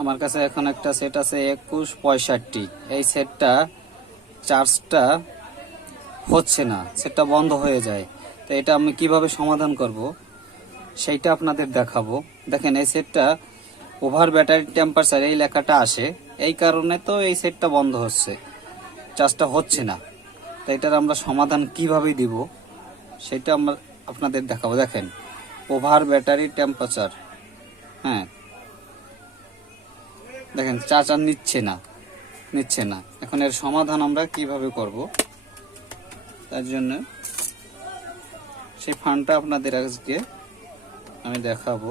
আমার কাছে এখন একটা সেট আছে 2165। এই সেটটা চার্জটা হচ্ছে না, সেটটা বন্ধ হয়ে যায়। তো এটা আমি কিভাবে সমাধান করব সেইটা আপনাদের দেখাবো। দেখেন এই সেটটা ওভার ব্যাটারি টেম্পারেচার এই লেখাটা আসে, এই কারণে তো এই সেটটা বন্ধ হচ্ছে, চার্জটা হচ্ছে না। তো এটার আমরা সমাধান কিভাবে দিব সেটা আমরা আপনাদের দেখাবো। দেখেন ওভার ব্যাটারি টেম্পারেচার, হ্যাঁ দেখেন চার্জ আর নিচ্ছে না। এখন এর সমাধান আমরা কিভাবে করব, তার জন্য সেই ফান্ডটা আপনাদের আজকে আমি দেখাবো।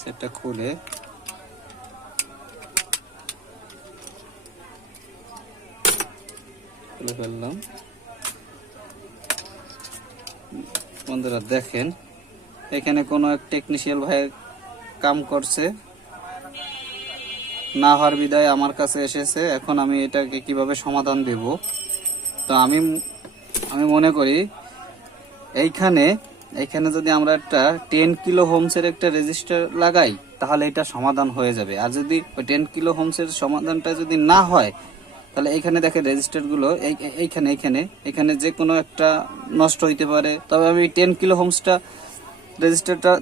সেটা খুলে ফেললাম। বন্ধুরা দেখেন এখানে কোনো এক টেকনিশিয়ান ভাই কাম করছে, না হওয়ার বিদায় আমার কাছে এসেছে। এখন আমি এটাকে কিভাবে সমাধান দেব, তো আমি মনে করি এইখানে যদি আমরা একটা 10 কিলো হোমসের একটা রেজিস্টার লাগাই তাহলে এটা সমাধান হয়ে যাবে। আর যদি ওই 10 কিলো হোমসের সমাধানটা যদি না হয় তাহলে এইখানে দেখে রেজিস্টারগুলো এইখানে যে কোনো একটা নষ্ট হইতে পারে। তবে আমি 10 কিলো হোমসটা রেজিস্টারটা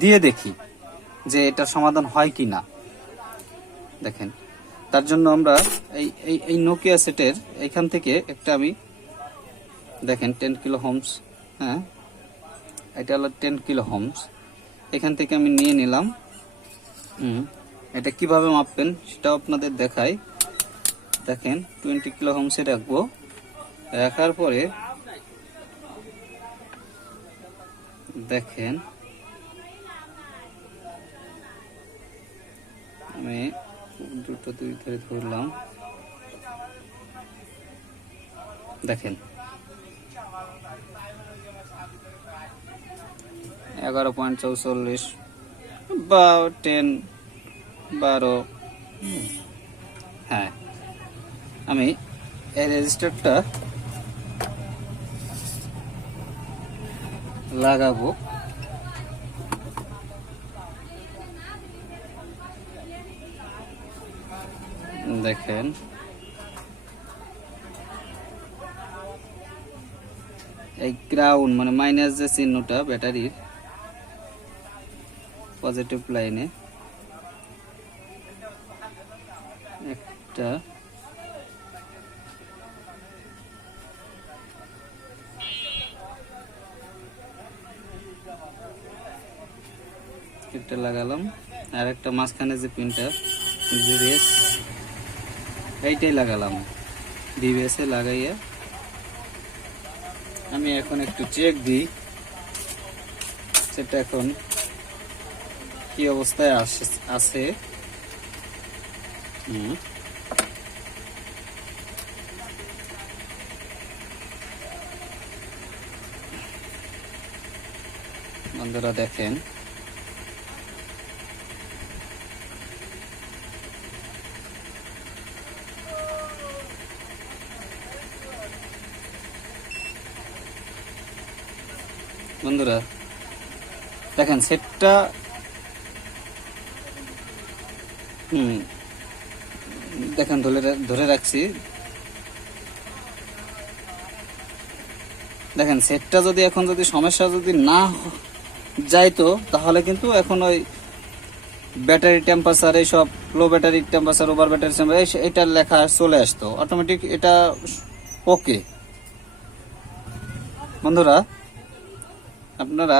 দিয়ে দেখি যে এটা সমাধান হয় কি না। দেখেন তার জন্য আমরা এই নোকিয়া সেটের এইখান থেকে একটা আমি দেখেন 10 কিলো হোমস, হ্যাঁ এটা হলো 10 কিলো হোমস, এখান থেকে আমি নিয়ে নিলাম। এটা কিভাবে মাপবেন সেটাও আপনাদের দেখাই। দেখেন 20 কিলো হোমসে রাখবো, রাখার পরে দেখেন আমি দুটো দুই ধরে ধরলাম। দেখেন 11.44 বা 10 12। হ্যাঁ আমি এই রেজিস্টারটা লাগাবো। দেখেন এই গ্রাউন্ড মানে মাইনাস যে চিহ্নটা ব্যাটারির পজিটিভ লাইনে একটা লাগালাম, আর একটা মাঝখানে যে পিনটা ভিভিএস এইটাই লাগালাম। ভিভিএস এ লাগাইয়া আমি এখন একটু চেক দিই সেটা এখন কি অবস্থায় আছে। বন্ধুরা দেখেন সেটটা দেখেন ধরে রাখছি। দেখেন সেটটা যদি এখন যদি সমস্যা যদি না যাইতো তাহলে কিন্তু এখন ওই ব্যাটারি টেম্পারেচার এইসব লো battery temperature over battery temperature এটা লেখা চলে আসতো অটোমেটিক। এটা ওকে বন্ধুরা, আপনারা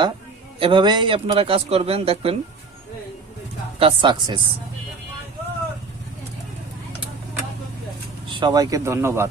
এভাবেই আপনারা কাজ করবেন, দেখবেন কাজ সাকসেস। সবাইকে ধন্যবাদ।